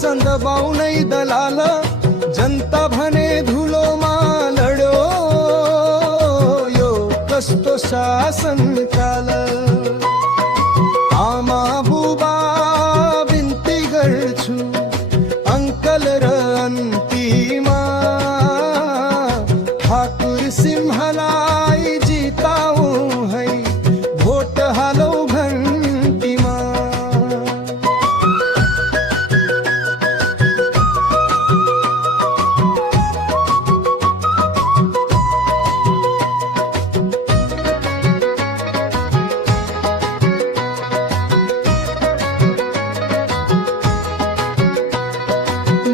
संदबाऊ नहीं दलाल जनता भने धुलो मा लड्यो यो कस्तो शासन काल आमा बुबा बिन्ती गर्छु अंकल र अन्तिमा ठाकुर सिंहलाई जिताऊ है भोट हालौ घन्टीमा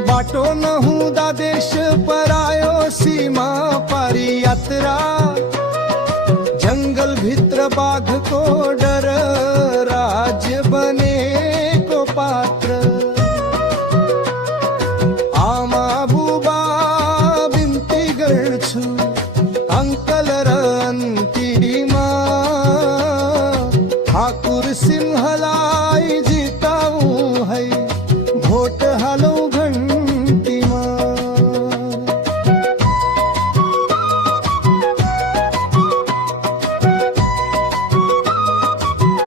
बाटो नहुँदा देश परायो सीमा पारी यात्रा जंगल भित्र बाघको डर राज्य बनेको पात्र आमा बुबा बिन्ती गर्छु अंकल र अन्तिमा ठाकुर सिंहलाई जिताऊ है भोट हालौ